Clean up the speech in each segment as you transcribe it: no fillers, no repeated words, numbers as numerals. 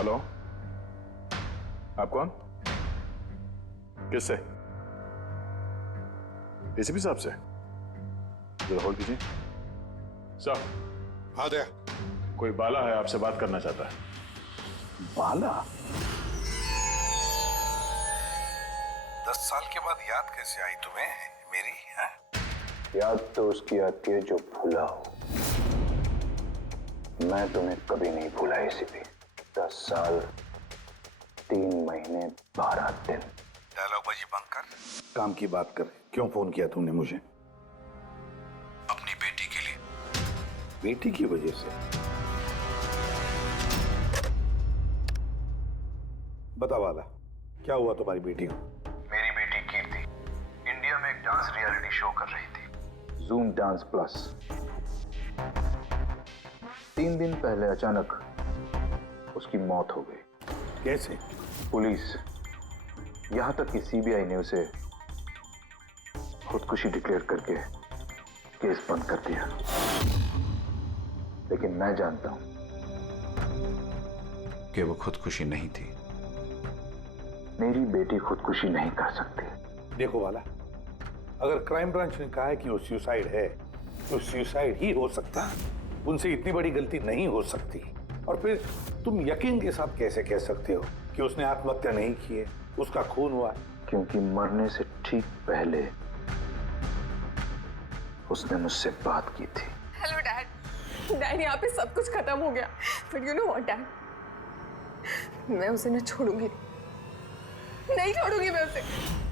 Hello, आप कौन? किससे? एसीपी साहब से? जरा होल्ड कीजिए। सर। हाँ दया। कोई बाला है, आपसे बात करना चाहता है। बाला? 10 साल के बाद याद कैसे आई तुम्हें मेरी? है? याद तो उसकी आती है जो भूला हो। मैं तुम्हें कभी नहीं भूला एसीपी। 10 साल 3 महीने 12 दिन। डायलॉग बाजी बंद कर, काम की बात कर। क्यों फोन किया तुमने मुझे? अपनी बेटी के लिए। बेटी की वजह से? बता वाला, क्या हुआ तुम्हारी बेटी को? मेरी बेटी कीर्ति इंडिया में एक डांस रियलिटी शो कर रही थी, जूम डांस प्लस। 3 दिन पहले अचानक उसकी मौत हो गई। कैसे? पुलिस, यहां तक कि सीबीआई ने उसे खुदकुशी डिक्लेयर करके केस बंद कर दिया। लेकिन मैं जानता हूं कि वो खुदकुशी नहीं थी। मेरी बेटी खुदकुशी नहीं कर सकती। देखो वाला, अगर क्राइम ब्रांच ने कहा है कि वो सुसाइड है तो सुसाइड ही हो सकता है। उनसे इतनी बड़ी गलती नहीं हो सकती। और फिर तुम यकीन के साथ कैसे कह सकते हो कि उसने आत्महत्या नहीं की है, उसका खून हुआ? क्योंकि मरने से ठीक पहले उसने मुझसे बात की थी। Hello dad. डैड, यहाँ पे सब कुछ खत्म हो गया, but you know what dad, मैं उसे न छोड़ूंगी, नहीं छोड़ूंगी मैं उसे।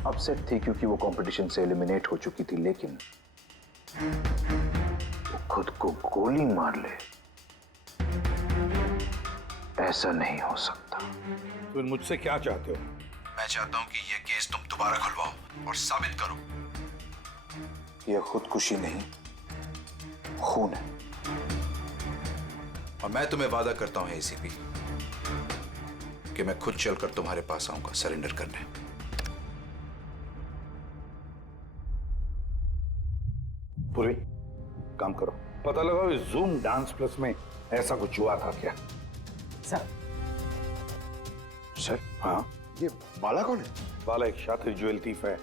अपसेट थी क्योंकि वो कंपटीशन से एलिमिनेट हो चुकी थी, लेकिन वो खुद को गोली मार ले, ऐसा नहीं हो सकता। तुम मुझसे क्या चाहते हो? मैं चाहता हूं कि ये केस तुम दोबारा खुलवाओ और साबित करो यह खुदकुशी नहीं, खून है। और मैं तुम्हें वादा करता हूं एसीपी कि मैं खुद चलकर तुम्हारे पास आऊंगा सरेंडर करने। पूरी काम करो, पता लगाओ इस जूम डांस प्लस में ऐसा कुछ हुआ था क्या? सर। सर? हाँ, ये बाला कौन है? वाला एक शातिर ज्वेल थीफ है।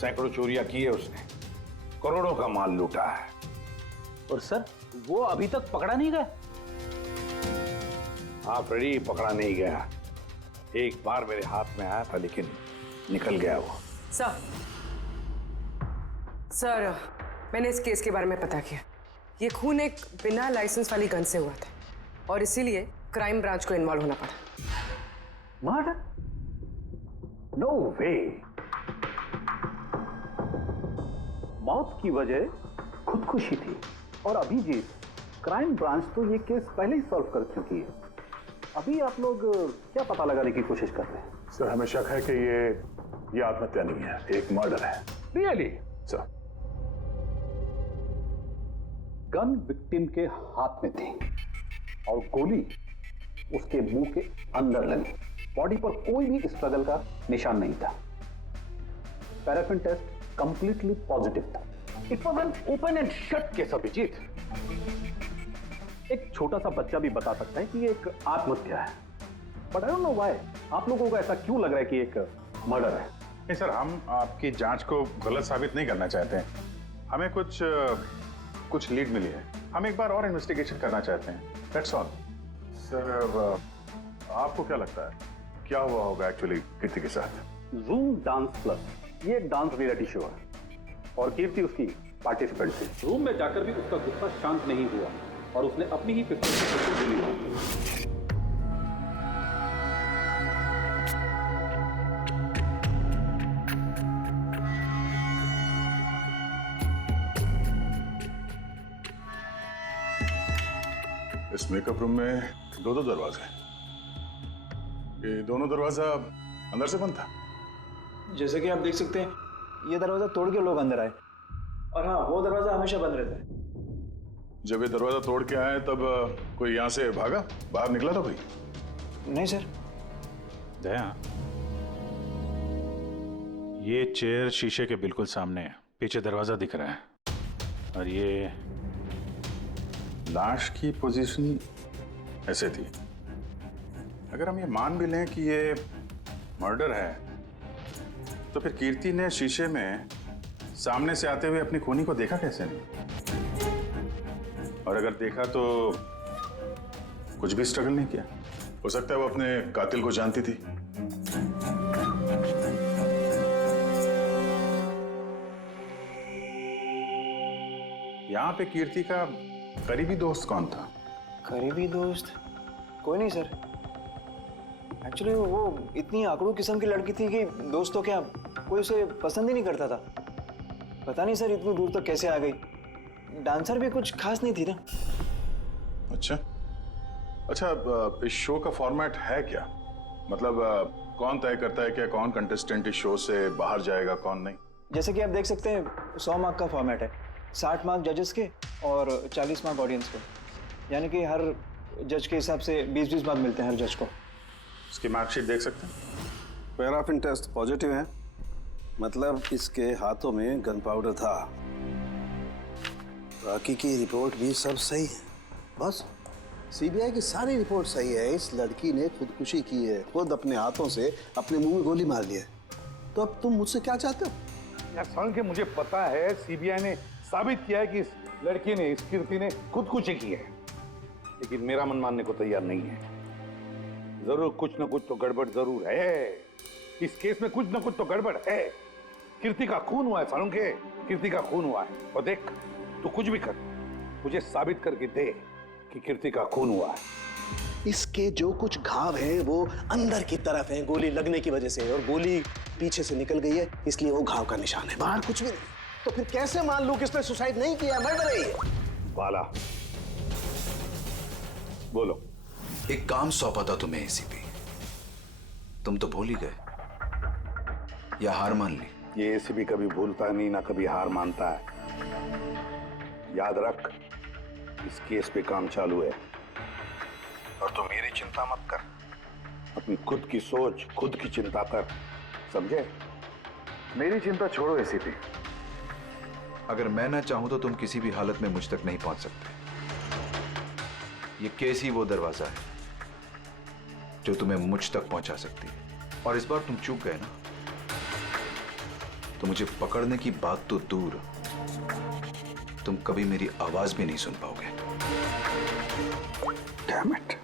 सैकड़ों चोरियां की है उसने, करोड़ों का माल लूटा है। और सर, वो अभी तक पकड़ा नहीं गया? हाँ फ्रेडी, पकड़ा नहीं गया। एक बार मेरे हाथ में आया था लेकिन निकल गया वो। सर, मैंने इस केस के बारे में पता किया। ये खून एक बिना लाइसेंस वाली गन से हुआ था और इसीलिए क्राइम ब्रांच को इन्वॉल्व होना पड़ा। मर्डर? नो वे। मौत की वजह खुदकुशी थी और अभिजीत, क्राइम ब्रांच तो ये केस पहले ही सॉल्व कर चुकी है। अभी आप लोग क्या पता लगाने की कोशिश कर रहे हैं? सर, हमें शक है कि ये आत्महत्या नहीं है, एक मर्डर है। रियली? सर, गन विक्टिम के हाथ में थी और गोली उसके मुंह के अंदर लगी। बॉडी पर कोई भी स्ट्रगल का निशान नहीं था। पैराफिन टेस्ट कंप्लीटली पॉजिटिव था। It was an open and shut case Abhijit. एक छोटा सा बच्चा भी बता सकता है कि ये एक आत्महत्या है। But I don't know why आप लोगों को ऐसा क्यों लग रहा है कि एक मर्डर है? नहीं सर, हम आपकी जांच को गलत साबित नहीं करना चाहते हैं। हमें कुछ लीड मिली है, हम एक बार और इन्वेस्टिगेशन करना चाहते हैं, दैट्स ऑल। सर, आपको क्या लगता है क्या हुआ होगा एक्चुअली कीर्ति के साथ? जूम डांस प्लस ये एक डांस रियलिटी शो है और कीर्ति उसकी पार्टिसिपेंट थी। रूम में जाकर भी उसका गुस्सा शांत नहीं हुआ और उसने अपनी ही पिस्तौल से गोली मारी। इस मेकअप रूम में दो दरवाजे हैं। ये दोनों दरवाजा अंदर से बंद था। जैसे कि आप देख सकते हैं, ये दरवाजा तोड़ के लोग अंदर आए और हाँ, वो दरवाजा हमेशा बंद रहता है। जब ये दरवाजा तोड़ के आए तब कोई यहाँ से भागा, बाहर निकला था कोई? नहीं सर। दया, ये चेयर शीशे के बिल्कुल सामने है, पीछे दरवाजा दिख रहा है और ये लाश की पोजीशन ऐसे थी, अगर हम ये मान भी लें कि ये मर्डर है, तो फिर कीर्ति ने शीशे में सामने से आते हुए अपनी खूनी को देखा कैसे नहीं? और अगर देखा तो कुछ भी स्ट्रगल नहीं किया? हो सकता है वो अपने कातिल को जानती थी। यहां पे कीर्ति का करीबी दोस्त कौन था? करीबी दोस्त कोई नहीं सर। एक्चुअली वो इतनी आकड़ू किस्म की लड़की थी कि दोस्तों क्या कोई उसे पसंद ही नहीं करता था। पता नहीं सर इतनी दूर तक कैसे आ गई। डांसर भी कुछ खास नहीं थी ना। अच्छा अच्छा, इस शो का फॉर्मेट है क्या? मतलब कौन तय करता है कि कौन कंटेस्टेंट इस शो से बाहर जाएगा, कौन नहीं? जैसे कि आप देख सकते हैं 100 मार्क का फॉर्मेट है। 60 मार्क जजेस के और 40 मार्क ऑडियंस के। यानी कि हर जज के हिसाब से 20-20 मार्क मिलते हैं हर जज को। इसकी मार्कशीट देख सकते हैं? पैराफिन टेस्ट पॉजिटिव है, मतलब इसके हाथों में गन पाउडर था। बाकी की रिपोर्ट भी सब सही है। बस सीबीआई की सारी रिपोर्ट सही है। इस लड़की ने खुदकुशी की है, खुद अपने हाथों से अपने मुंह में गोली मार ली है। तो अब तुम मुझसे क्या चाहते हो? यार सालुंखे, मुझे पता है सीबीआई ने साबित किया है कि इस लड़की ने, इस कीर्ति ने खुदकुशी की है, लेकिन मेरा मन मानने को तैयार नहीं है। जरूर कुछ न कुछ तो गड़बड़ जरूर है। इस केस में कुछ न कुछ तो गड़बड़ है। कीर्ति का खून हुआ है सालुंखे, कीर्ति का खून हुआ है। और देख, तू कुछ भी कर, मुझे साबित करके दे कि कीर्ति का खून हुआ है। इसके जो कुछ घाव हैं वो अंदर की तरफ हैं, गोली लगने की वजह से, और गोली पीछे से निकल गई है, इसलिए वो घाव का निशान है, बाहर कुछ भी नहीं। तो फिर कैसे मान लूं कि इसने सुसाइड नहीं किया, मर्डर है ये? बाला बोलो। एक काम सौंपा था तुम्हें एसीपी, तुम तो भूल ही गए या हार मान ली? ये एसीपी कभी भूलता नहीं, ना कभी हार मानता है। याद रख, इस केस पे काम चालू है और तू मेरी चिंता मत कर, अपनी खुद की सोच, खुद की चिंता कर, समझे? मेरी चिंता छोड़ो एसीपी। अगर मैं ना चाहूं तो तुम किसी भी हालत में मुझ तक नहीं पहुंच सकते। ये केस ही वो दरवाजा है जो तुम्हें मुझ तक पहुंचा सकती है। और इस बार तुम चूक गए ना, तो मुझे पकड़ने की बात तो दूर, तुम कभी मेरी आवाज भी नहीं सुन पाओगे। Damn it.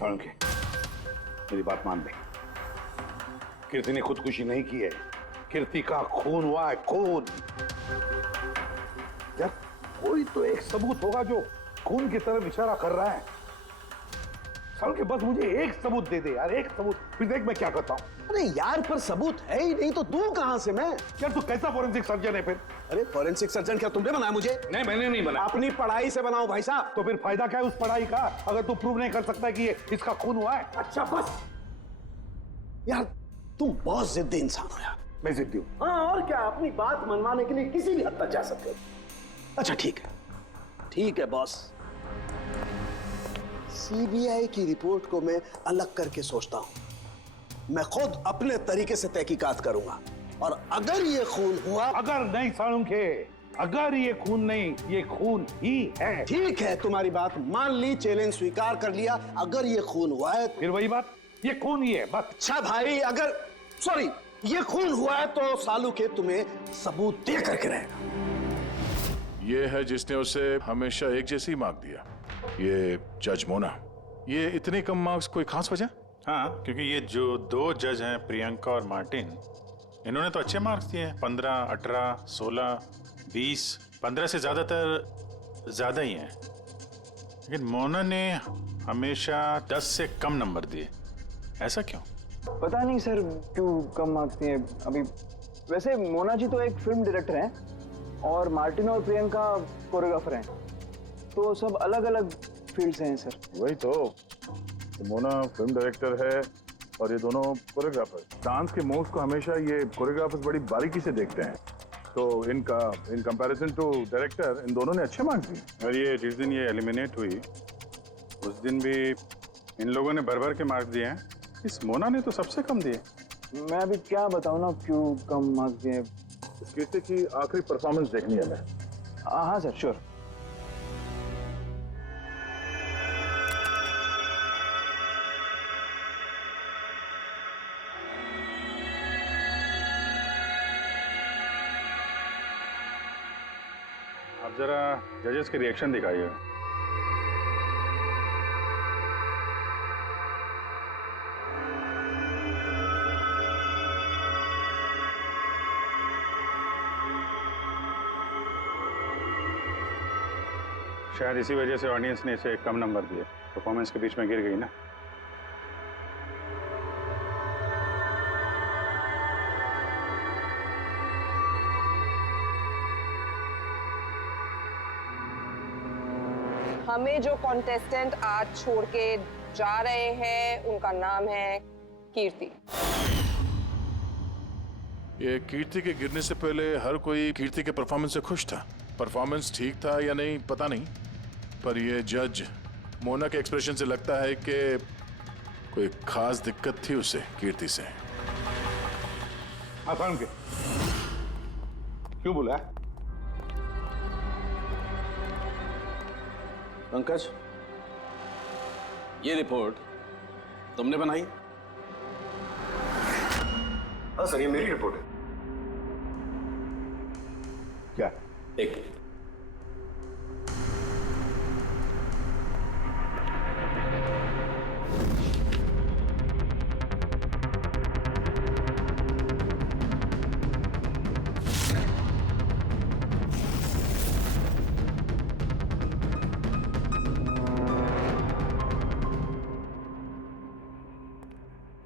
सालुंखे, मेरी बात मान ले। कीर्ति ने खुदकुशी नहीं की है, कीर्ति का खून हुआ है, खून। यार कोई तो एक सबूत होगा जो खून की तरफ इशारा कर रहा है। सालुंखे, बस मुझे एक सबूत दे दे यार, एक सबूत, फिर देख मैं क्या करता हूं। अरे यार, पर सबूत है ही नहीं तो दूं कहां से मैं? यार तू कैसा फॉरेंसिक सर्जन है फिर? अरे फॉरेंसिक सर्जन क्या तुमने बनाया मुझे? नहीं, मैंने नहीं बनाया। अपनी पढ़ाई से बनाओ भाई साहब। तो फिर फायदा क्या है उस पढ़ाई का, अगर तू प्रूव नहीं कर सकता कि ये इसका खून हुआ है? अच्छा बस यार, तुम बहुत जिद्दी इंसान हो यार। मैं जिद्दी हूं? हाँ, और क्या, अपनी बात मनवाने के लिए किसी भी हद तक जा सकते हो। अच्छा ठीक है, ठीक है बॉस। सीबीआई की रिपोर्ट को मैं अलग करके सोचता हूं। मैं खुद अपने तरीके से तहकीकात करूंगा, और अगर ये खून हुआ। अगर नहीं सालुंखे, अगर ये खून नहीं, ये खून ही है। ठीक है, तुम्हारी बात मान ली, चैलेंज स्वीकार कर लिया। अगर ये खून हुआ है, फिर वही बात, ये खून ही है बस। अच्छा भाई, अगर सॉरी ये खून हुआ है तो सालुंखे तुम्हें सबूत दे करके रहेगा। ये है जिसने उसे हमेशा एक जैसी मार्क दिया, ये जज मोना। ये इतने कम मार्क्स कोई खास वजह? हाँ, क्योंकि ये जो दो जज हैं, प्रियंका और मार्टिन, इन्होंने तो अच्छे मार्क्स दिए हैं। 15, 18, 16, 20, 15 से ज्यादातर ज्यादा ही हैं। लेकिन मोना ने हमेशा 10 से कम नंबर दिए। ऐसा क्यों? पता नहीं सर क्यों कम मार्क्स दिए अभी। वैसे मोना जी तो एक फिल्म डायरेक्टर हैं और मार्टिन और प्रियंका कोरियोग्राफर हैं, तो सब अलग अलग फील्ड से हैं सर। वही तो मोना फिल्म डायरेक्टर है और ये दोनों कोरियोग्राफर। डांस के मूव्स को हमेशा ये कोरियोग्राफर्स बड़ी बारीकी से देखते हैं, तो इन कंपैरिजन टू डायरेक्टर इन दोनों ने अच्छे मार्क्स दिए। और ये जिस दिन ये एलिमिनेट हुई उस दिन भी इन लोगों ने भर भर के मार्क्स दिए हैं। इस मोना ने तो सबसे कम दिए। मैं अभी क्या बताऊं ना क्यों कम मार्क्स दिए। इस कीर्ति की आखिरी परफॉर्मेंस देखनी है हमें। हाँ सर, श्योर। आप जरा जजेस के रिएक्शन दिखाइए। शायद इसी वजह से ऑडियंस ने इसे कम नंबर दिए। परफॉर्मेंस के बीच में गिर गई ना। हमें जो कॉन्टेस्टेंट आज छोड़ के जा रहे हैं उनका नाम है कीर्ति। ये कीर्ति के गिरने से पहले हर कोई कीर्ति के परफॉर्मेंस से खुश था। परफॉर्मेंस ठीक था या नहीं पता नहीं, पर ये जज मोना के एक्सप्रेशन से लगता है कि कोई खास दिक्कत थी उसे कीर्ति से। आसान के क्यों बोला? पंकज, ये रिपोर्ट तुमने बनाई? हाँ सर, ये मेरी रिपोर्ट है। क्या? एक मिनट।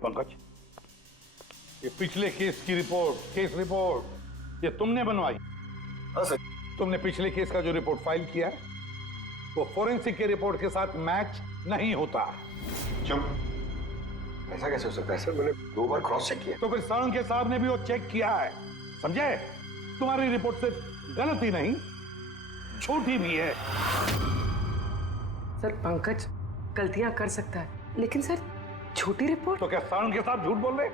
पंकज, ये पिछले केस की रिपोर्ट, केस रिपोर्ट ये तुमने बनवाई? हाँ सर। तुमने पिछले केस का जो रिपोर्ट फाइल किया है वो फोरेंसिक के रिपोर्ट के साथ मैच नहीं होता। क्यों? ऐसा कैसे हो सकता है सर? मैंने 2 बार क्रॉस चेक किया। तो फिर साळुंखे साहब ने भी वो चेक किया है, समझे? तुम्हारी रिपोर्ट सिर्फ गलत ही नहीं, झूठी भी है। सर पंकज गलतियां कर सकता है, लेकिन सर छोटी रिपोर्ट। तो क्या साळुंखे साहब झूठ बोल रहे?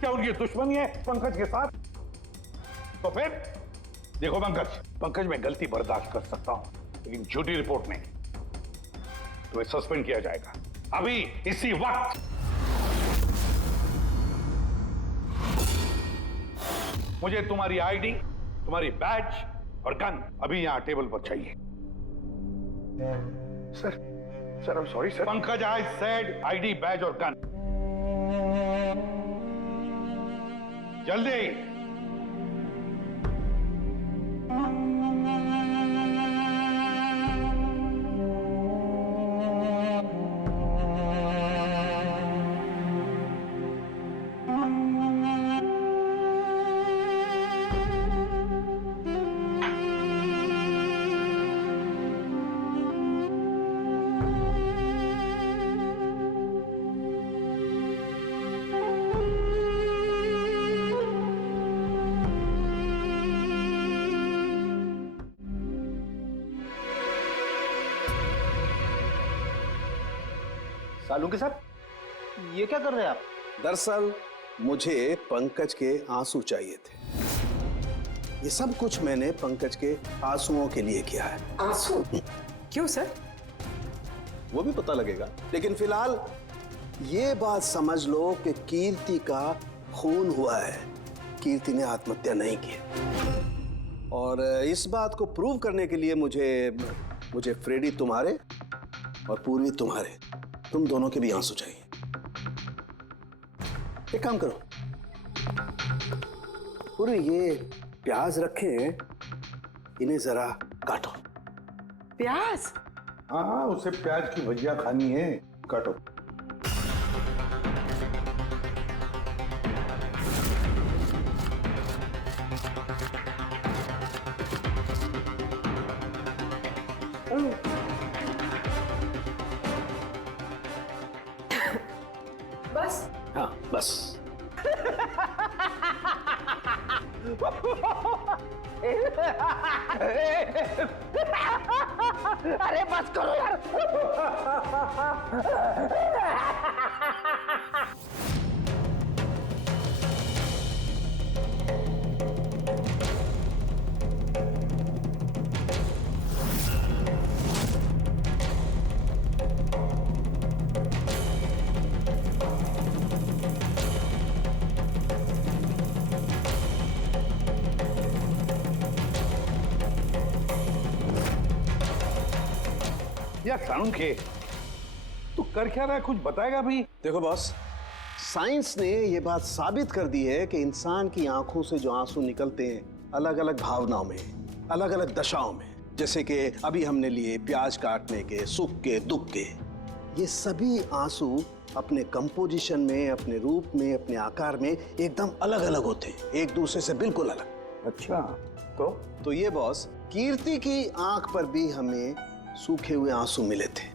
क्या उनकी दुश्मनी है पंकज के साथ? तो फिर देखो पंकज मैं गलती बर्दाश्त कर सकता हूं, लेकिन झूठी रिपोर्ट नहीं। तुम्हें सस्पेंड किया जाएगा अभी इसी वक्त। मुझे तुम्हारी आईडी, तुम्हारी बैज और गन अभी यहां टेबल पर चाहिए। Sir I am sorry sir. Pankaj, I said ID, badge और गन। जल्दी। साळुंखे साहब, ये क्या कर रहे हैं आप? दरअसल मुझे पंकज के आंसू चाहिए थे। ये सब कुछ मैंने पंकज के आंसुओं के लिए किया है। आंसू? क्यों सर? वो भी पता लगेगा, लेकिन फिलहाल ये बात समझ लो कि कीर्ति का खून हुआ है। कीर्ति ने आत्महत्या नहीं की। और इस बात को प्रूव करने के लिए मुझे फ्रेडी तुम्हारे और पूर्वी तुम्हारे, तुम दोनों के भी आंसू चाहिए। एक काम करो, पूर्वी ये प्याज रखे, इन्हें जरा काटो। प्याज? हाँ, उसे प्याज की भजिया खानी है, काटो। बस? हाँ बस। अरे बस करो यार। या साळुंखे, तू कर क्या रहा है, कुछ बताएगा भी? देखो बॉस, साइंस ने ये बात साबित कर दी है कि इंसान की आंखों से जो आंसू निकलते हैं अलग अलग भावनाओं में, अलग अलग दशाओं में, जैसे कि अभी हमने लिए प्याज काटने के, सुख के, दुख के, ये सभी आंसू अपने कंपोजिशन में, अपने रूप में, अपने आकार में एकदम अलग अलग होते हैं, एक दूसरे से बिल्कुल अलग। अच्छा, तो ये बॉस, कीर्ति की आंख पर भी हमें सूखे हुए आंसू मिले थे।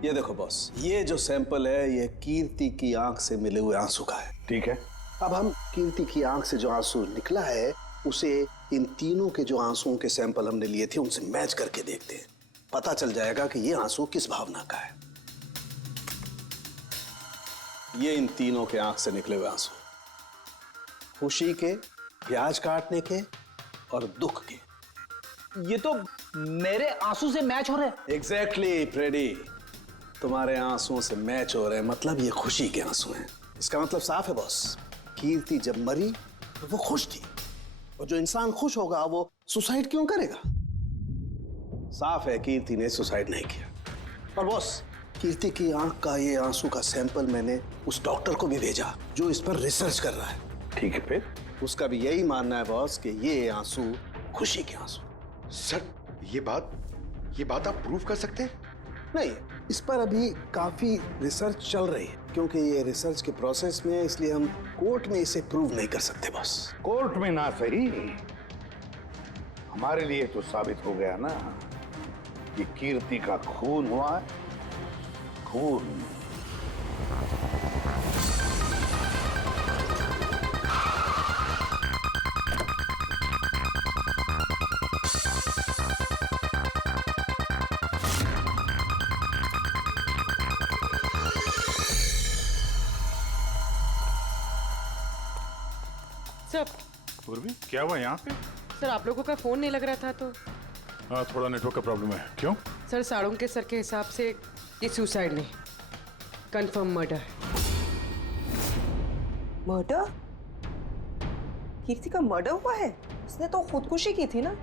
ये देखो बॉस, ये जो सैंपल है ये कीर्ति की आंख से मिले हुए आंसू का है। ठीक है। अब हम कीर्ति की आंख से जो आंसू निकला है उसे इन तीनों के जो आंसुओं के सैंपल हमने लिए थे उनसे मैच करके देखते हैं, पता चल जाएगा कि ये आंसू किस भावना का है। ये इन तीनों के आंख से निकले हुए आंसू, खुशी के, प्याज काटने के और दुख के। ये तो मेरे आंसू से मैच हो रहे हैं। एग्जैक्टली फ्रेडी, तुम्हारे आंसुओं से मैच हो रहे हैं, मतलब ये खुशी के आंसू हैं। इसका मतलब साफ है बॉस, कीर्ति जब मरी तो वो खुश थी, और जो इंसान खुश होगा वो सुसाइड क्यों करेगा? साफ है कीर्ति ने सुसाइड नहीं किया। और बॉस, कीर्ति की आंख का ये आंसू का सैंपल मैंने उस डॉक्टर को भी भेजा जो इस पर रिसर्च कर रहा है। ठीक है, फिर उसका भी यही मानना है बॉस कि ये आंसू खुशी के आंसू। सर, ये बात आप प्रूव कर सकते हैं? नहीं, इस पर अभी काफी रिसर्च चल रही है, क्योंकि ये रिसर्च के प्रोसेस में है, इसलिए हम कोर्ट में इसे प्रूव नहीं कर सकते बॉस। कोर्ट में ना सही, हमारे लिए तो साबित हो गया ना कि कीर्ति का खून हुआ है। खून। सर, पूर्वी, क्या हुआ यहाँ पे? सर आप लोगों का फोन नहीं लग रहा था तो। हाँ, थोड़ा नेटवर्क का प्रॉब्लम है। क्यों? सर साळुंखे सर के हिसाब से ये सुसाइड नहीं, कंफर्म मर्डर है। मर्डर? कीर्ति का मर्डर हुआ है? उसने तो खुदकुशी की थी ना?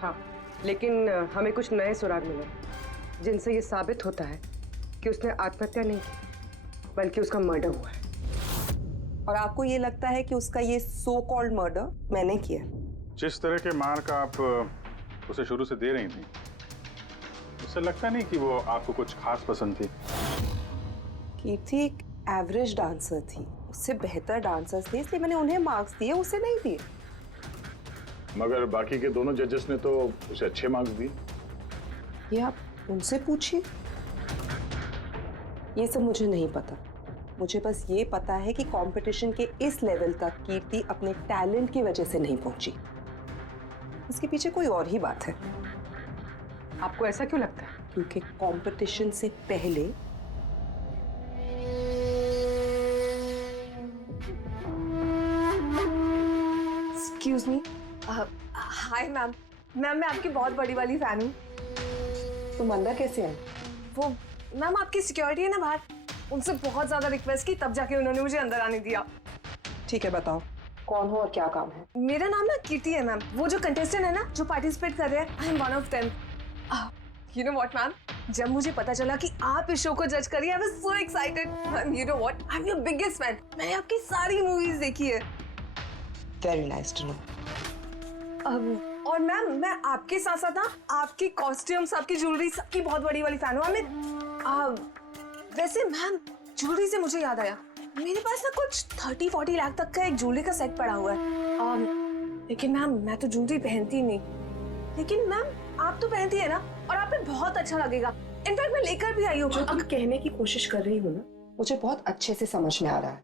हाँ, लेकिन हमें कुछ नए सुराग मिले जिनसे ये साबित होता है कि उसने आत्महत्या नहीं की, बल्कि उसका मर्डर हुआ है। और आपको ये लगता है कि उसका ये सो कॉल्ड मर्डर मैंने किया? जिस तरह के मार्क आप उसे शुरू से दे रही थी, उससे लगता नहीं कि वो आपको कुछ खास पसंद थी। कीर्ति एक एवरेज डांसर थी, उससे बेहतर डांसर्स थे, इसलिए मैंने उन्हें मार्क्स दिए, उसे नहीं दिए। मगर बाकी के दोनों जजेस ने तो उसे अच्छे मार्क्स दिए। ये आप उनसे पूछिए, ये सब मुझे नहीं पता। मुझे बस ये पता है कि कंपटीशन के इस लेवल तक कीर्ति अपने टैलेंट की वजह से नहीं पहुंची। इसके पीछे कोई और ही बात है। आपको ऐसा क्यों लगता है? क्योंकि कंपटीशन से पहले एक्सक्यूज मी। हाय मैम, मैं आपकी बहुत बड़ी वाली फैन हूँ। तुम अंदर कैसे आए? वो मैम आपकी सिक्योरिटी है ना बाहर, उनसे बहुत ज्यादा रिक्वेस्ट की, तब जाके उन्होंने मुझे अंदर आने दिया। ठीक है, बताओ कौन हो और क्या काम है? मेरा नाम ना कीर्ति है मैम, वो जो कंटेस्टेंट है ना जो पार्टिसिपेट कर रहे हैं, I am one of them. You know what ma'am, जब मुझे पता चला कि आप इस शो को जज करिए, I was so excited. Ma'am you know what, I am your biggest fan. मैंने आपकी सारी मूवीज देखी है। Very nice to know. और मैम मैं आपके साथ साथ ना आपकी कॉस्ट्यूम्स, आपकी ज्वेलरी, सबकी बहुत बड़ी वाली फैन हूँ। वैसे मैम ज्वेलरी से मुझे याद आया, मेरे पास ना कुछ 30-40 लाख तक का एक ज्वेलरी का सेट पड़ा हुआ है। लेकिन मैम मैं तो ज्वेलरी पहनती नहीं। लेकिन मैम आप तो पहनती है ना, और आप पे बहुत अच्छा लगेगा। इनफैक्ट मैं लेकर भी आई हूँ। जो तुम कहने की कोशिश कर रही हो ना, मुझे बहुत अच्छे से समझ में आ रहा है।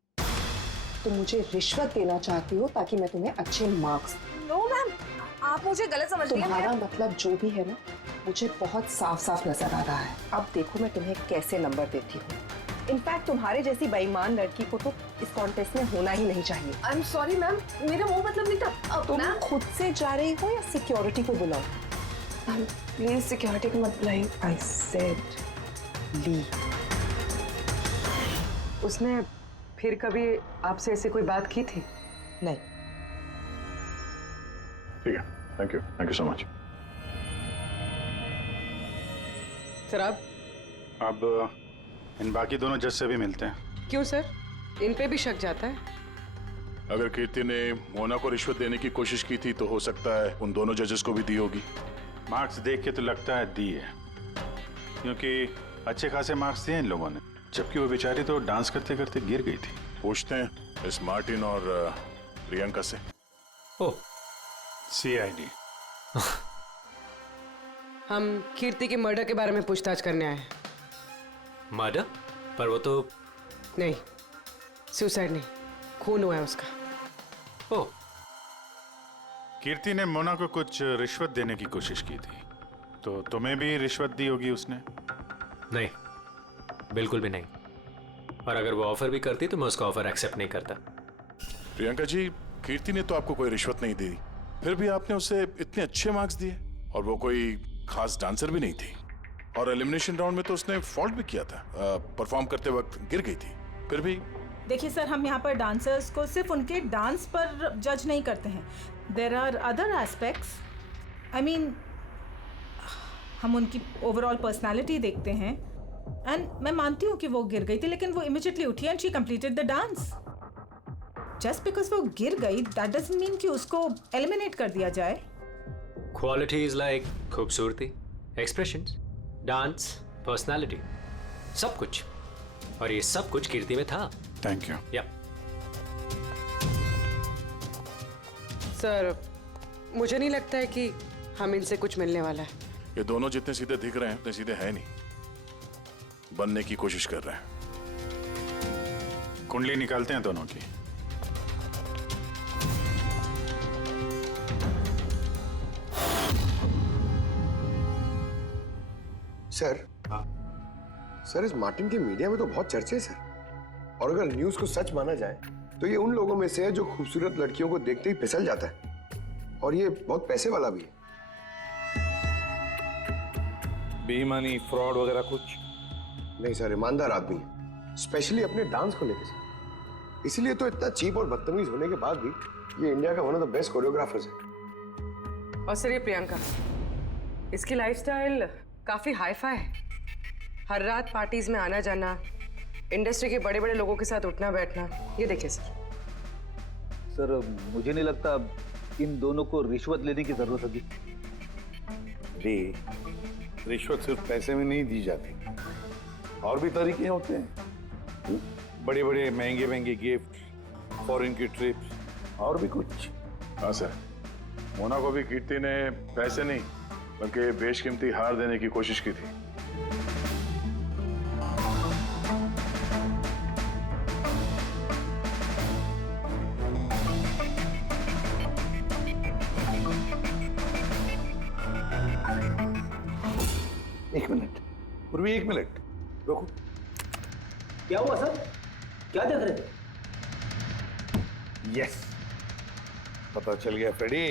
तुम मुझे रिश्वत देना चाहती हो ताकि मैं तुम्हें अच्छे मार्क्स। नो मैम, आप मुझे गलत समझ रही हैं। तुम्हारा मतलब जो भी है ना, मुझे बहुत साफ साफ नजर आ रहा है। अब देखो मैं तुम्हें कैसे नंबर देती हूँ। इनफैक्ट तुम्हारे जैसी बेईमान लड़की को तो इस कॉन्टेस्ट में होना ही नहीं चाहिए। आई एम सॉरी मैम, मेरा वो मतलब नहीं था। तुम खुद से जा रही हो या सिक्योरिटी को बुलाओ? प्लीज सिक्योरिटी को मत बुलाइए। आई सेड ली। उसने फिर कभी आपसे ऐसे कोई बात की थी? नहीं। ठीक है, thank you so much. Sir आप? अब इन बाकी दोनों जज से भी मिलते हैं। क्यों सर? इन पे भी शक जाता है? अगर कीर्ति ने मोना को रिश्वत देने की कोशिश की थी तो हो सकता है उन दोनों जजेस को भी दी होगी। मार्क्स देख के तो लगता है दी है, क्योंकि अच्छे खासे मार्क्स दिए इन लोगों ने, जबकि वो बेचारी तो डांस करते करते गिर गई थी। पूछते हैं इस मार्टिन और प्रियंका से। ओह, CID। हम कीर्ति के मर्डर के बारे में पूछताछ करने आए हैं। मर्डर? पर वो तो नहीं, सुसाइड नहीं, खून हुआ है उसका। ओह, कीर्ति ने मोना को कुछ रिश्वत देने की कोशिश की थी, तो तुम्हें भी रिश्वत दी होगी उसने? नहीं, बिल्कुल भी नहीं। और अगर वो ऑफर भी करती तो मैं उसका ऑफर एक्सेप्ट नहीं करता। प्रियंका जी, कीर्ति ने तो आपको कोई रिश्वत नहीं दी, फिर भी आपने उसे इतने अच्छे मार्क्स दिए, और वो कोई खास डांसर भी नहीं थी, और एलिमिनेशन राउंड में तो उसने फॉल्ट भी किया था, परफॉर्म करते वक्त गिर गई थी, फिर भी। देखिए सर, हम यहाँ पर डांसर्स को सिर्फ उनके डांस पर जज नहीं करते हैं। There are other aspects. I mean, हम उनकी ओवरऑल पर्सनालिटी देखते हैं। एंड मैं मानती हूँ कि वो गिर गई थी, लेकिन वो इमीडिएटली उठी and she completed the dance. Just because वो गिर गई दैट डजंट मीन कि उसको एलिमिनेट कर दिया जाए। क्वालिटीज लाइक खूबसूरती, एक्सप्रेशंस, डांस, पर्सनालिटी, सब कुछ, और ये सब कुछ कीर्ति में था। Thank you. या सर, मुझे नहीं लगता है कि हम इनसे कुछ मिलने वाला है। ये दोनों जितने सीधे दिख रहे हैं उतने सीधे हैं नहीं, बनने की कोशिश कर रहे हैं। कुंडली निकालते हैं दोनों की। सर, सर इस मार्टिन के मीडिया में तो बहुत चर्चे हैं सर, और अगर न्यूज को सच माना जाए तो ये उन लोगों में से है जो खूबसूरत लड़कियों को देखते ही फिसल जाता है, और ये बहुत पैसे वाला भी है। बेईमानी, फ्रॉड वगैरह कुछ नहीं सर, ईमानदार आदमी है, स्पेशली अपने डांस को लेकर सर। इसीलिए तो इतना चीप और बदतमीज होने के बाद भी ये इंडिया का one of the best choreographers है। और सर, ये प्रियंका, इसकी लाइफस्टाइल काफी हाई-फाई है। हर रात पार्टीज में आना जाना, इंडस्ट्री के बड़े बड़े लोगों के साथ उठना बैठना। ये देखिए सर। सर, मुझे नहीं लगता इन दोनों को रिश्वत लेने की जरूरत होगी। रिश्वत सिर्फ पैसे में नहीं दी जाती, और भी तरीके होते हैं। बड़े बड़े महंगे महंगे गिफ्ट, फॉरेन की ट्रिप्स, और भी कुछ। हाँ सर, मोना को भी कीर्ति ने पैसे नहीं बल्कि बेशकीमती हार देने की कोशिश की थी। एक मिनट पूर्वी, एक मिनट रुको। क्या हुआ सर? क्या देख रहे थे? यस, पता चल गया फ्रेडी,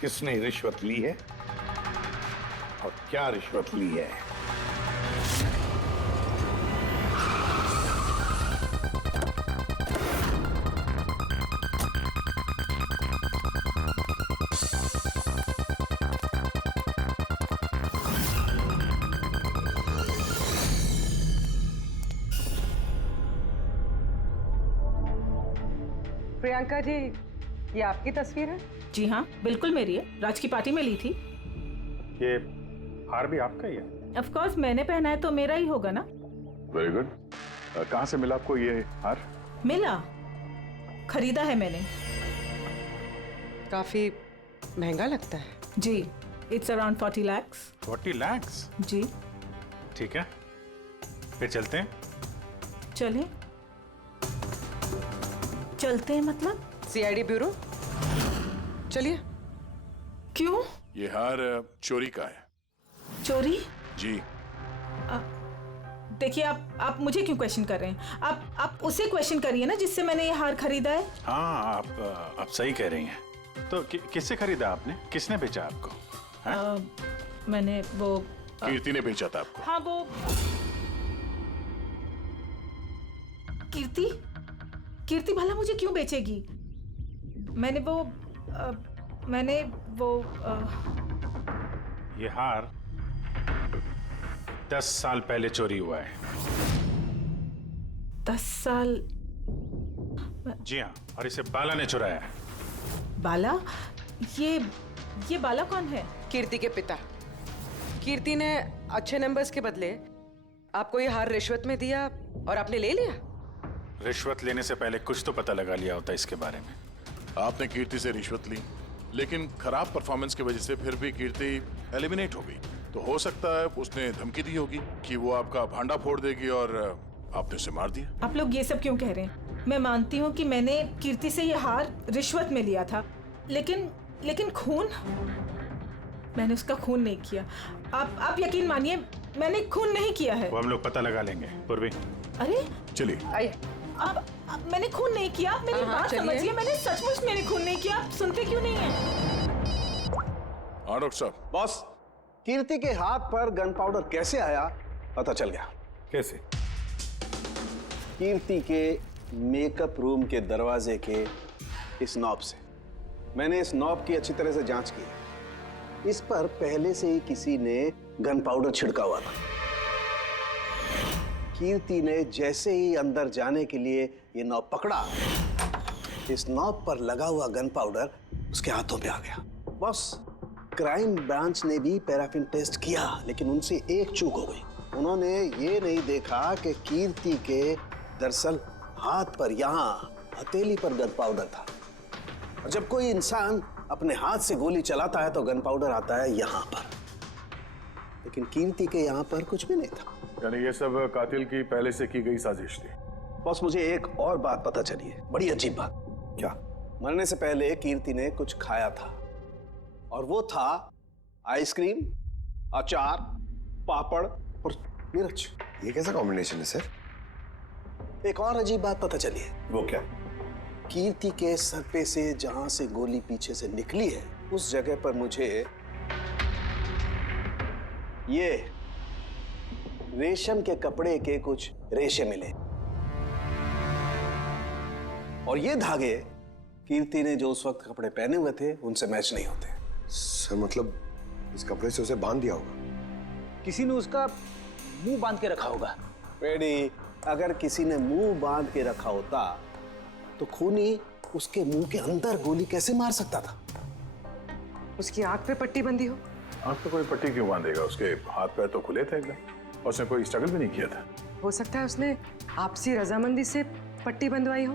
किसने रिश्वत ली है और क्या रिश्वत ली है। प्रियंका जी, ये आपकी तस्वीर है? जी हाँ, बिल्कुल मेरी है। राज की पार्टी में ली थी। ये हार भी आपका ही है? ऑफ कोर्स, मैंने पहना है तो मेरा ही होगा ना। Very good. कहाँ से मिला आपको ये हार? मिला, खरीदा है मैंने। काफी महंगा लगता है। जी, इट्स अराउंड 40 lakhs। 40 लाख? जी। ठीक है, फिर चलते हैं। चलें? चलते हैं मतलब? CID bureau. चलिए। क्यों? ये हार चोरी का है। चोरी? जी। देखिए, आप मुझे क्यों क्वेश्चन कर रहे हैं? आप उसे क्वेश्चन करिए ना जिससे मैंने ये हार खरीदा है। हाँ, आप सही कह रही हैं। तो किससे खरीदा आपने? किसने बेचा आपको? मैंने वो कीर्ति ने बेचा था आपको। हाँ, वो कीर्ति भला मुझे क्यों बेचेगी? मैंने वो ये हार 10 साल पहले चोरी हुआ है। 10 साल? जी हाँ, और इसे बाला ने चुराया है। बाला? ये बाला कौन है? कीर्ति के पिता। कीर्ति ने अच्छे नंबर्स के बदले आपको ये हार रिश्वत में दिया और आपने ले लिया। रिश्वत लेने से पहले कुछ तो पता लगा लिया होता इसके बारे में। आपने कीर्ति से रिश्वत ली, लेकिन खराब परफॉर्मेंस की वजह से फिर भी कीर्ति एलिमिनेट हो गई। तो हो सकता है उसने धमकी दी होगी कि वो आपका भांडा फोड़ देगी और आपने उसे मार दिया। आप लोग ये सब क्यों कह रहे हैं? मैं मानती हूँ कि मैंने कीर्ति से ये हार रिश्वत में लिया था, लेकिन खून? मैंने उसका खून नहीं किया। आप यकीन मानिए, मैंने खून नहीं किया है। वो हम लोग पता लगा लेंगे। पूर्वी, अरे चलिए। आइए। अब मैंने खून नहीं किया। आप मेरी बात समझिए, मैंने सचमुच मैंने खून नहीं किया। आप सुनते क्यों नहीं है? हाँ डॉक्टर साहब। बॉस, कीर्ति के हाथ पर गन पाउडर कैसे आया पता चल गया। कैसे? कीर्ति के मेकअप रूम के दरवाजे के इस नॉब से। मैंने इस नॉब की अच्छी तरह से जांच की है। इस पर पहले से ही किसी ने गन पाउडर छिड़का हुआ था। कीर्ति ने जैसे ही अंदर जाने के लिए ये नॉब पकड़ा, इस नॉब पर लगा हुआ गन पाउडर उसके हाथों पे आ गया। बॉस, क्राइम ब्रांच ने भी पैराफिन टेस्ट किया, लेकिन उनसे एक चूक हो गई। उन्होंने ये नहीं देखा कि कीर्ति के दरअसल हाथ पर, यहाँ हथेली पर गन पाउडर था। और जब कोई इंसान अपने हाथ से गोली चलाता है तो गन पाउडर आता है यहाँ पर, लेकिन कीर्ति के यहाँ पर कुछ भी नहीं था। यानी ये सब कातिल की पहले से की गई साजिश थी। बॉस, मुझे एक और बात पता चली है, बड़ी अजीब बात। क्या? मरने से पहले कीर्ति ने कुछ खाया था, और वो था आइसक्रीम, अचार, पापड़ और मिर्च। ये कैसा कॉम्बिनेशन है सर? एक और अजीब बात पता चली है। वो क्या? कीर्ति के सर पे से जहां से गोली पीछे से निकली है, उस जगह पर मुझे ये रेशम के कपड़े के कुछ रेशे मिले, और ये धागे कीर्ति ने जो उस वक्त कपड़े पहने हुए थे उनसे मैच नहीं होते। सर मतलब इस कपड़े से उसे बांध दिया होगा। किसी ने उसका मुंह बांध के रखा होगा। पेडी, अगर किसी ने मुंह बांध के रखा होता तो खूनी उसके मुंह के अंदर गोली कैसे मार सकता था? उसकी आंख पे पट्टी बंधी हो। आंख पे कोई पट्टी क्यों बांधेगा? उसके हाथ पैर तो खुले थे एकदम, और उसने कोई स्ट्रगल भी नहीं किया था। हो सकता है उसने आपसी रजामंदी से पट्टी बंधवाई हो।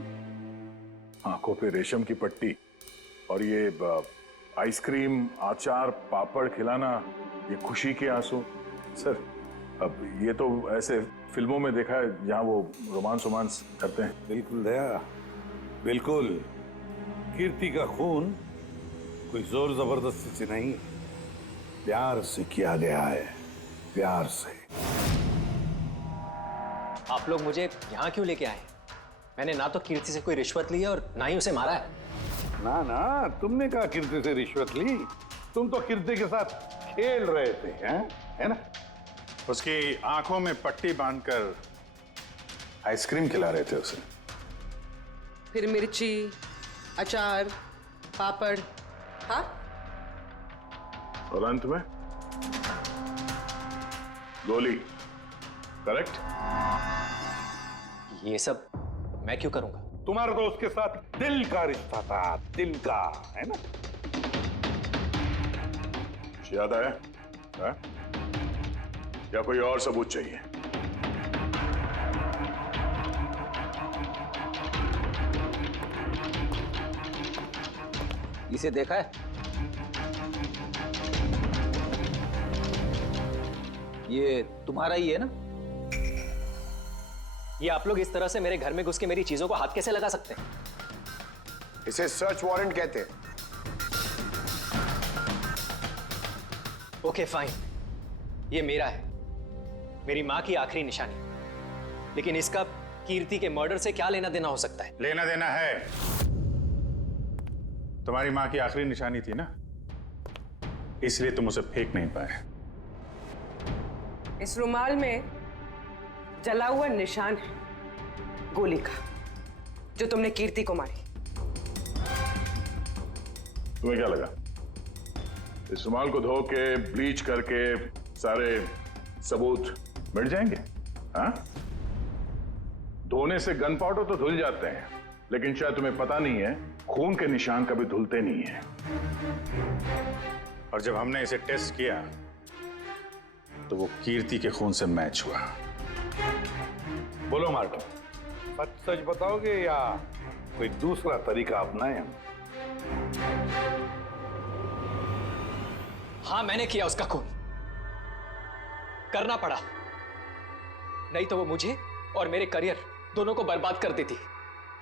आंखों पे रेशम की पट्टी और ये आइसक्रीम, अचार, पापड़ खिलाना, ये खुशी के आंसू। सर, अब ये तो ऐसे फिल्मों में देखा है जहां वो रोमांस करते हैं। बिल्कुल दया, बिल्कुल। कीर्ति का खून कोई जोर जबरदस्ती से नहीं, प्यार से किया गया है, प्यार से। आप लोग मुझे यहाँ क्यों लेके आए? मैंने ना तो कीर्ति से कोई रिश्वत ली है और ना ही उसे मारा है। ना ना, तुमने कहा कीर्ति से रिश्वत ली? तुम तो कीर्ति के साथ खेल रहे थे, हैं? है ना? उसकी आंखों में पट्टी बांधकर आइसक्रीम खिला रहे थे उसे। फिर मिर्ची, अचार, पापड़, हाँ? और अंत में गोली। करेक्ट? ये सब मैं क्यों करूंगा? तुम्हारा तो उसके साथ दिल का रिश्ता था, दिल का, है ना? याद आया? है? या कोई और सबूत चाहिए? इसे देखा है? ये तुम्हारा ही है ना? ये आप लोग इस तरह से मेरे घर में घुस के मेरी चीजों को हाथ कैसे लगा सकते हैं? इसे सर्च वारंट कहते हैं। ओके फाइन, ये मेरा है, मेरी माँ की आखिरी निशानी। लेकिन इसका कीर्ति के मर्डर से क्या लेना देना हो सकता है? लेना देना है। तुम्हारी माँ की आखिरी निशानी थी ना, इसलिए तुम उसे फेंक नहीं पाए। इस रुमाल में जला हुआ निशान है गोली का, जो तुमने कीर्ति को मारी। तुम्हें क्या लगा? इस रुमाल को धो के ब्लीच करके सारे सबूत मिट जाएंगे। हाँ, धोने से गन पाउडर तो धुल जाते हैं, लेकिन शायद तुम्हें पता नहीं है खून के निशान कभी धुलते नहीं है। और जब हमने इसे टेस्ट किया तो वो कीर्ति के खून से मैच हुआ। बोलो मार्टिन, सच सच बताओगे या कोई दूसरा तरीका अपनाएं हम? हाँ, मैंने किया उसका खून। करना पड़ा, नहीं तो वो मुझे और मेरे करियर दोनों को बर्बाद कर देती।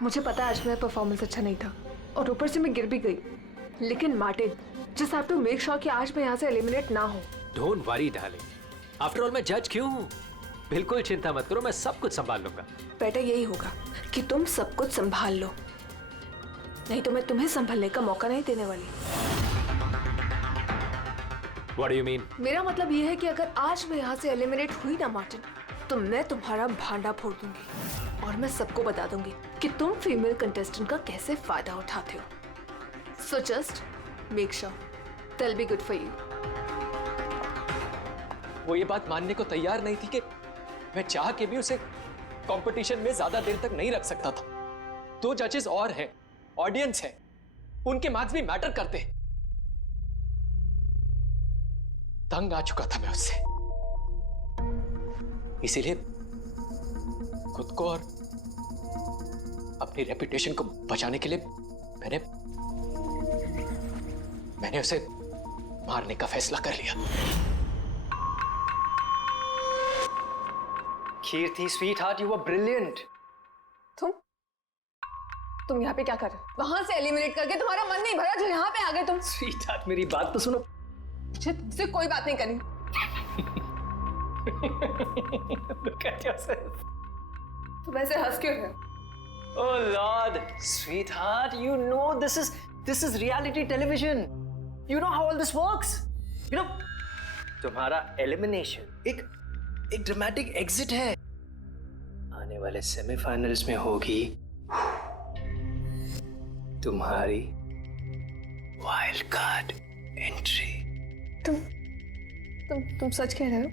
मुझे पता है आज मेरा परफॉर्मेंस अच्छा नहीं था और ऊपर से मैं गिर भी गई, लेकिन Martin, just have to make sure कि आज मैं यहाँ से एलिमिनेट ना हो। Don't worry darling, after all मैं जज क्यों हूँ? बिल्कुल चिंता मत करो, मैं सब कुछ संभाल लूंगा। बेटा यही होगा कि तुम सब कुछ संभाल लो, नहीं तो मैं तुम्हें संभालने का मौका नहीं देने वाली। What do you mean? मेरा मतलब ये है कि अगर आज मैं यहाँ से एलिमिनेट हुई ना मार्टिन, तो मैं तुम्हारा भांडा फोड़ दूंगी और मैं सबको बता दूंगी कि तुम फीमेल कंटेस्टेंट का कैसे फायदा उठाते हो। So just make sure that will be good for you. वो ये बात मानने को तैयार नहीं थी कि मैं चाह के भी उसे कंपटीशन में ज्यादा देर तक नहीं रख सकता था। 2 जजेस और हैं, ऑडियंस है, उनके मार्क्स भी मैटर करते हैं। तंग आ चुका था मैं उससे, इसीलिए खुद को और अपनी रेपुटेशन को बचाने के लिए मैंने उसे मारने का फैसला कर लिया। कीर्ति, स्वीटहार्ट, यू वर ब्रिलियंट। तुम यहाँ पे क्या कर रहे हो? वहां से एलिमिनेट करके तुम्हारा मन नहीं भरा जो यहाँ पे आ गए तुम? स्वीटहार्ट, मेरी बात तो सुनो। मुझे तुमसे कोई बात नहीं करनी। Look at yourself. तुम ऐसे हंस क्यों रहे हो? Oh Lord, sweetheart, you know this is reality television. You know how all this works. You know, तुम्हारा एलिमिनेशन एक ड्रामेटिक एग्जिट है। आने वाले सेमीफाइनल्स में होगी तुम्हारी वाइल्ड कार्ड एंट्री। तुम सच कह रहे हो?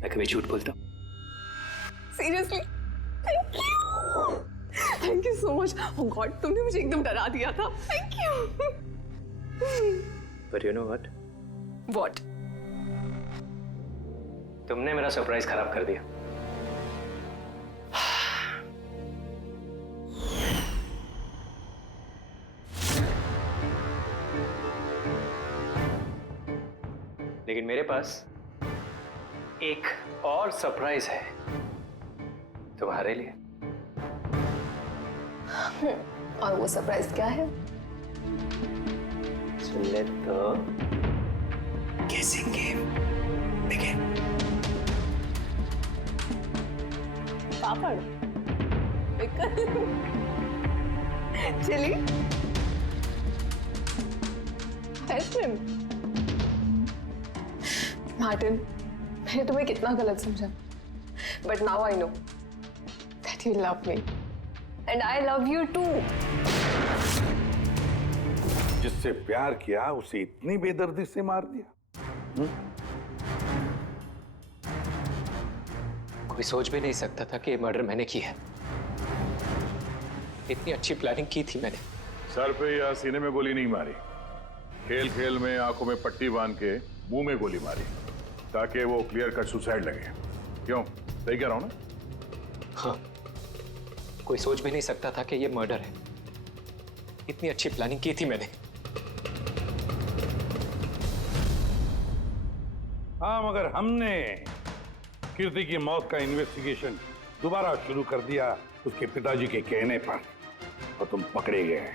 मैं कभी झूठ बोलता हूँ? Seriously? Thank you so much. Oh God, तुमने मुझे एकदम डरा दिया था। Thank you. But you know what? What? तुमने मेरा सरप्राइज खराब कर दिया। लेकिन मेरे पास एक और सरप्राइज है तुम्हारे लिए। और वो सरप्राइज क्या है? So let the guessing game begin. Papad, chilli, ice cream. Martin, मैंने तुम्हें कितना गलत समझा, but now I know that you love me and I love you too. जिससे प्यार किया उसे इतनी बेदर्दी से मार दिया। कोई सोच भी नहीं सकता था कि ये मर्डर मैंने की है। इतनी अच्छी प्लानिंग की थी मैंने। सर पे या सीने में गोली नहीं मारी, खेल खेल में आंखों में पट्टी बांध के मुंह में गोली मारी ताकि वो क्लियर कट सुसाइड लगे। क्यों, सही कह रहा हूं ना? हाँ, कोई सोच भी नहीं सकता था कि ये मर्डर है। इतनी अच्छी प्लानिंग की थी मैंने। हाँ, मगर हमने कीर्ति की मौत का इन्वेस्टिगेशन दोबारा शुरू कर दिया उसके पिताजी के कहने पर, और तुम पकड़े गए।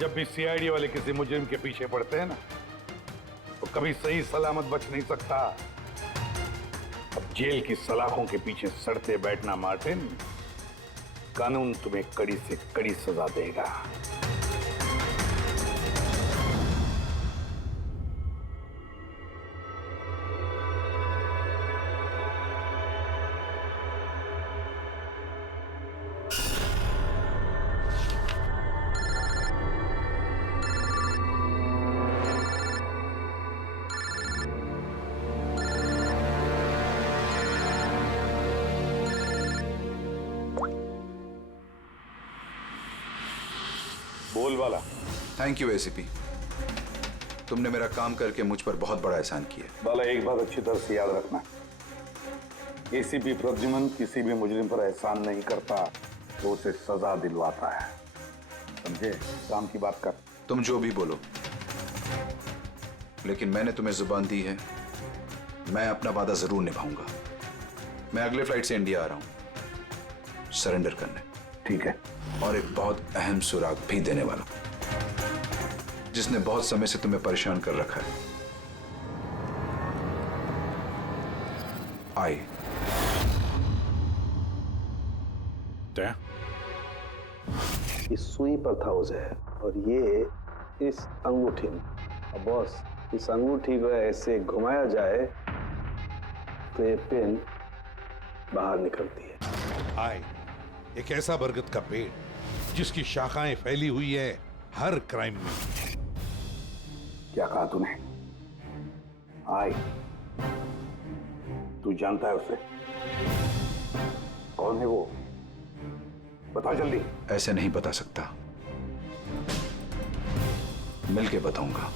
जब भी सीआईडी वाले किसी मुजरिम के पीछे पड़ते हैं ना, तो कभी सही सलामत बच नहीं सकता। अब जेल की सलाखों के पीछे सड़ते बैठना मार्टिन, कानून तुम्हें कड़ी से कड़ी सजा देगा। बोल वाला। थैंक यू एसीपी, तुमने मेरा काम करके मुझ पर बहुत बड़ा एहसान किया। बाला, एक बात अच्छी तरह से याद रखना, एसीपी प्रद्युमन किसी भी मुजरिम पर एहसान नहीं करता तो उसे सजा दिलवाता है, समझे? काम की बात कर। तुम जो भी बोलो, लेकिन मैंने तुम्हें जुबान दी है, मैं अपना वादा जरूर निभाऊंगा। मैं अगले फ्लाइट से इंडिया आ रहा हूं सरेंडर करने। ठीक है। और एक बहुत अहम सुराग भी देने वाला, जिसने बहुत समय से तुम्हें परेशान कर रखा है। आई इस सुई पर था उसे, और ये इस अंगूठी में। अब बॉस, इस अंगूठी को ऐसे घुमाया जाए तो ये पिन बाहर निकलती है। आए, एक ऐसा बरगद का पेड़ जिसकी शाखाएं फैली हुई है हर क्राइम में। क्या कहा तूने? आए, तू जानता है उसे? कौन है वो? बता जल्दी। ऐसे नहीं बता सकता, मिलके बताऊंगा।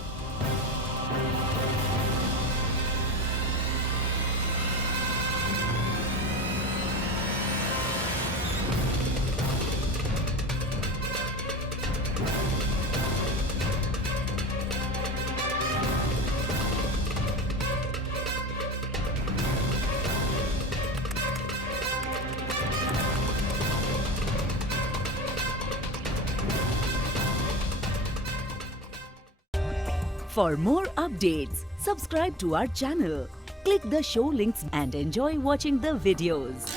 For more updates, subscribe to our channel, click the show links and enjoy watching the videos.